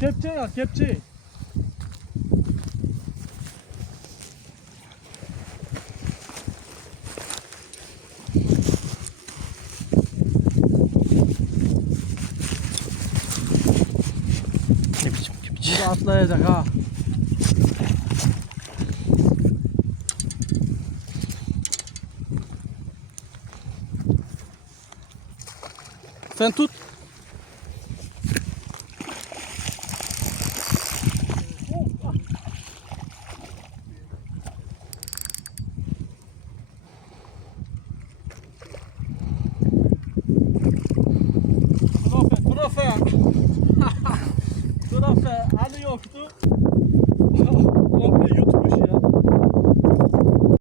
kepçe ya kepçe. Ne biçim ne biçim. Bu atlayacak ha. Sen tut. Profe, Ali yoktu.